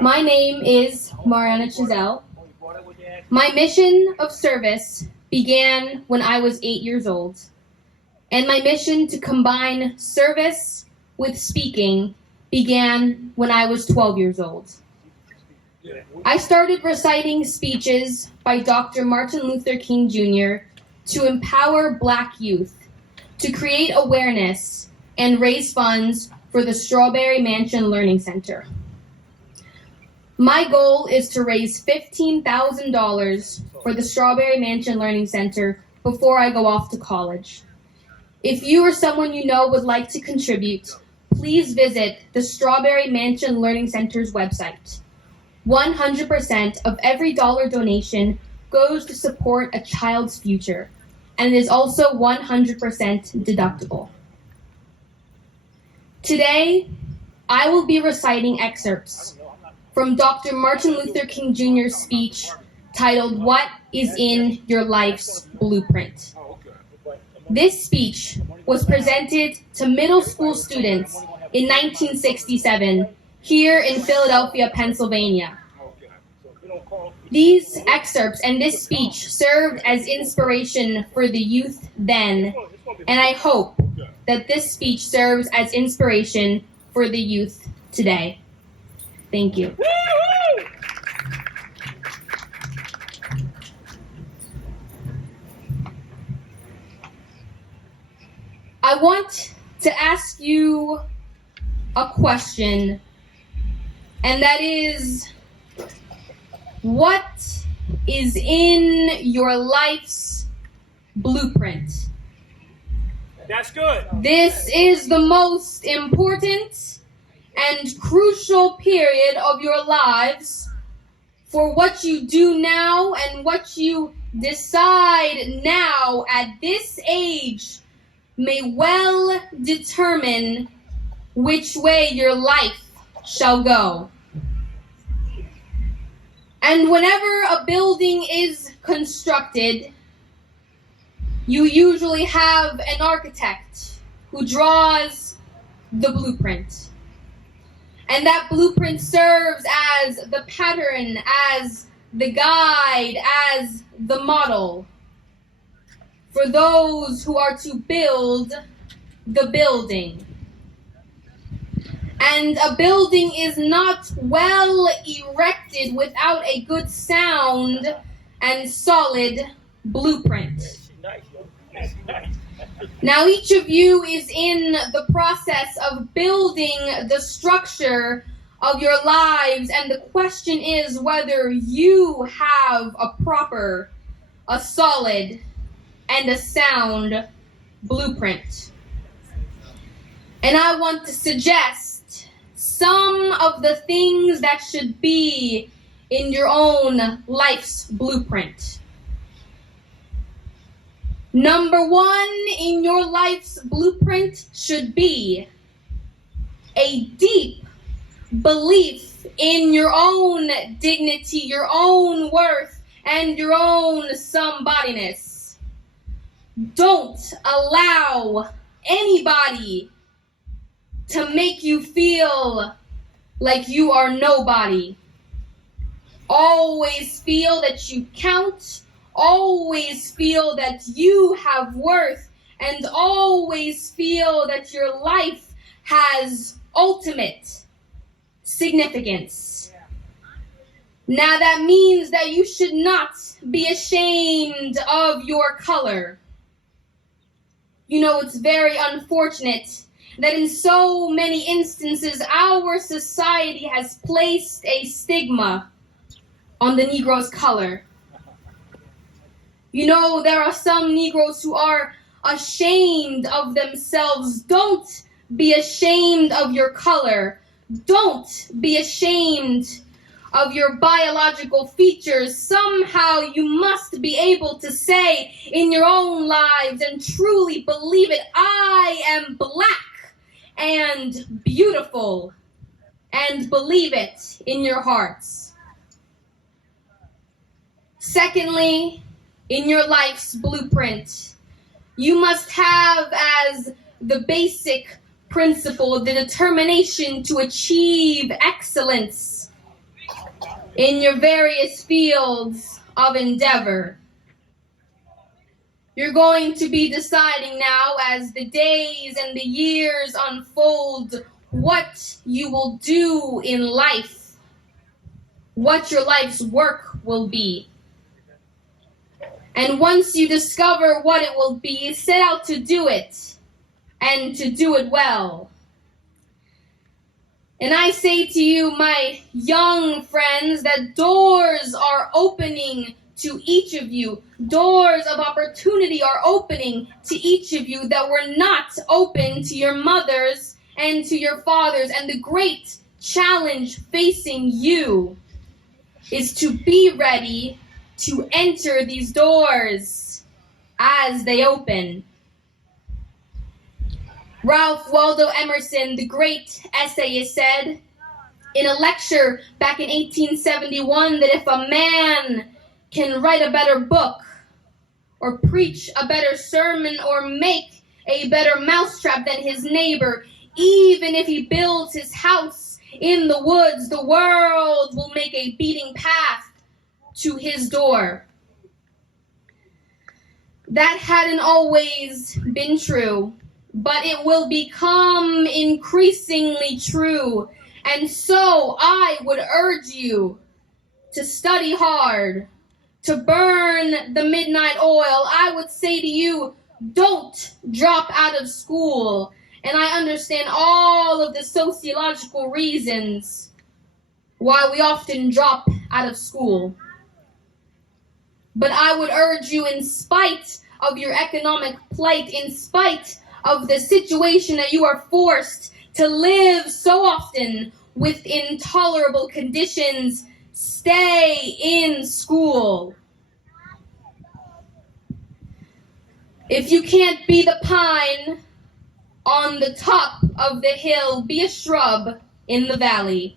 My name is Mariana Chazelle. My mission of service began when I was 8 years old, and my mission to combine service with speaking began when I was 12 years old. I started reciting speeches by Dr. Martin Luther King Jr. to empower Black youth, to create awareness and raise funds for the Strawberry Mansion Learning Center. My goal is to raise $15,000 for the Strawberry Mansion Learning Center before I go off to college. If you or someone you know would like to contribute, please visit the Strawberry Mansion Learning Center's website. 100% of every dollar donation goes to support a child's future, and it is also 100% deductible. Today, I will be reciting excerpts from Dr. Martin Luther King Jr.'s speech titled, "What is in Your Life's Blueprint?" This speech was presented to middle school students in 1967 here in Philadelphia, Pennsylvania. These excerpts and this speech served as inspiration for the youth then, and I hope that this speech serves as inspiration for the youth today. Thank you. I want to ask you a question, and that is, what is in your life's blueprint? That's good. This is the most important and crucial period of your lives, for what you do now and what you decide now at this age may well determine which way your life shall go. And whenever a building is constructed, you usually have an architect who draws the blueprint. And that blueprint serves as the pattern, as the guide, as the model for those who are to build the building. And a building is not well erected without a good sound and solid blueprint. Now, each of you is in the process of building the structure of your lives, and the question is whether you have a proper, a solid, and a sound blueprint. And I want to suggest some of the things that should be in your own life's blueprint. Number one in your life's blueprint should be a deep belief in your own dignity, your own worth, and your own somebodyness. Don't allow anybody to make you feel like you are nobody. Always feel that you count. Always feel that you have worth, and always feel that your life has ultimate significance. Now that means that you should not be ashamed of your color. You know, it's very unfortunate that in so many instances our society has placed a stigma on the Negro's color. You know, there are some Negroes who are ashamed of themselves. Don't be ashamed of your color. Don't be ashamed of your biological features. Somehow you must be able to say in your own lives and truly believe it, I am Black and beautiful, and believe it in your hearts. Secondly, in your life's blueprint, you must have as the basic principle, the determination to achieve excellence in your various fields of endeavor. You're going to be deciding now, as the days and the years unfold, what you will do in life, what your life's work will be. And once you discover what it will be, set out to do it, and to do it well. And I say to you, my young friends, that doors are opening to each of you. Doors of opportunity are opening to each of you that were not open to your mothers and to your fathers. And the great challenge facing you is to be ready to enter these doors as they open. Ralph Waldo Emerson, the great essayist, said in a lecture back in 1871 that if a man can write a better book, or preach a better sermon, or make a better mousetrap than his neighbor, even if he builds his house in the woods, the world will make a beating path to his door. That hadn't always been true, but it will become increasingly true. And so I would urge you to study hard, to burn the midnight oil. I would say to you, don't drop out of school. And I understand all of the sociological reasons why we often drop out of school. But I would urge you, in spite of your economic plight, in spite of the situation that you are forced to live so often with intolerable conditions, stay in school. If you can't be the pine on the top of the hill, be a shrub in the valley.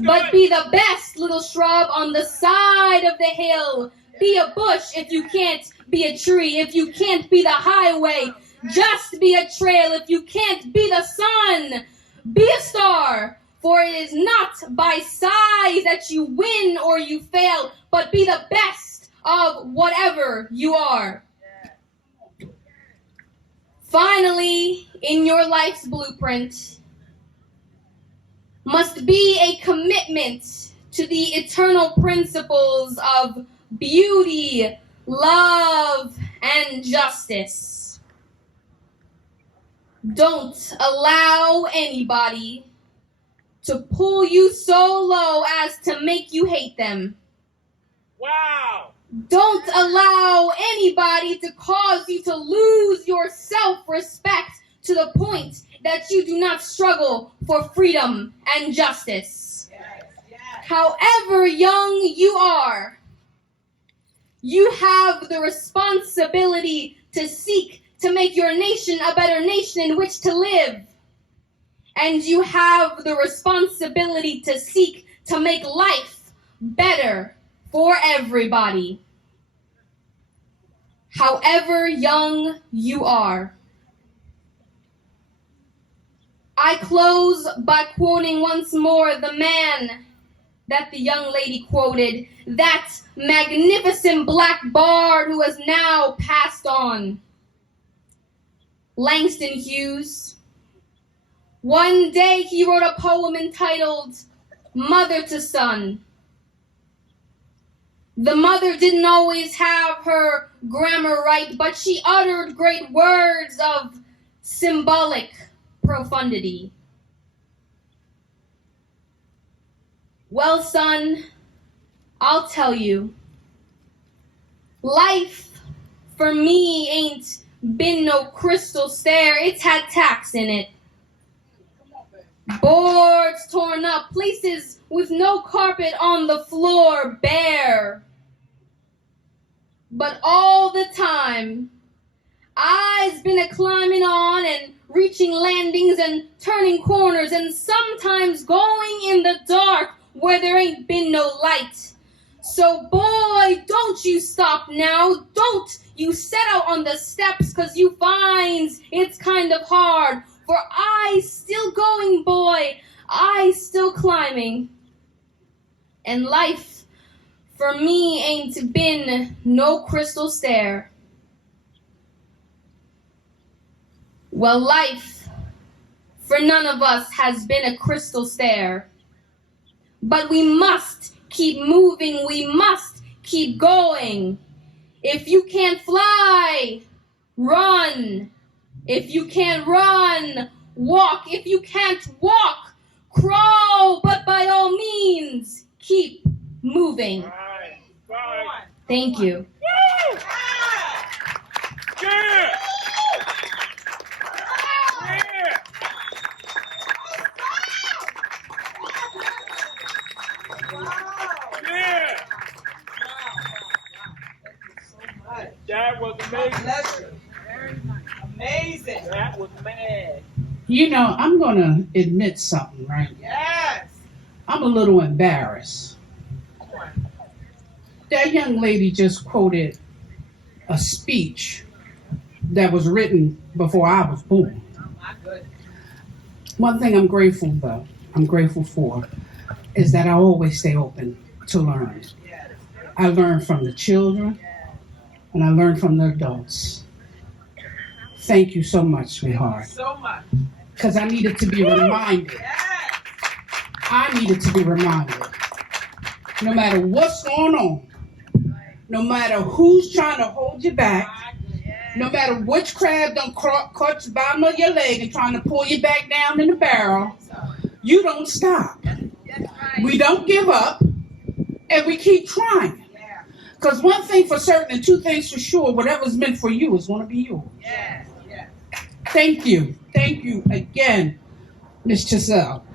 But be the best little shrub on the side of the hill. Be a bush if you can't be a tree. If you can't be the highway, just be a trail. If you can't be the sun, be a star. For it is not by size that you win or you fail, but be the best of whatever you are. Finally, in your life's blueprint must be a commitment to the eternal principles of beauty, love, and justice. Don't allow anybody to pull you so low as to make you hate them. Wow! Don't allow anybody to cause you to lose your self-respect to the point that you do not struggle for freedom and justice. However young you are, you have the responsibility to seek to make your nation a better nation in which to live. And you have the responsibility to seek to make life better for everybody. However young you are. I close by quoting once more the man that the young lady quoted, that magnificent black bard who has now passed on. Langston Hughes. One day he wrote a poem entitled Mother to Son. The mother didn't always have her grammar right, but she uttered great words of symbolic profundity. Well, son, I'll tell you, life for me ain't been no crystal stair. It's had tacks in it. Boards torn up, places with no carpet on the floor bare. But all the time, I's been a climbing on and reaching landings and turning corners and sometimes going in the dark where there ain't been no light. So boy, don't you stop now. Don't you set out on the steps 'cause you finds it's kind of hard. For I still going, boy, I still climbing. And life for me ain't been no crystal stair. Well, life for none of us has been a crystal stair. But we must keep moving, we must keep going. If you can't fly, run. If you can't run, walk. If you can't walk, crawl. But by all means, keep moving. Right. Thank you. Woo! Yeah! Yeah! Yeah! That was amazing. Amazing. That was mad. You know, I'm going to admit something, right? Yes. I'm a little embarrassed. That young lady just quoted a speech that was written before I was born. My goodness. One thing I'm grateful for, is that I always stay open to learn. Yes. I learn from the children, and I learn from the adults. Thank you so much, sweetheart. So much. Because I needed to be reminded. Yes. I needed to be reminded. No matter what's going on, no matter who's trying to hold you back, no matter which crab done caught the bottom of your leg and trying to pull you back down in the barrel, you don't stop. We don't give up, and we keep trying. Because one thing for certain and two things for sure, whatever's meant for you is going to be yours. Yes. Yes. Thank you. Thank you again, Miss Giselle.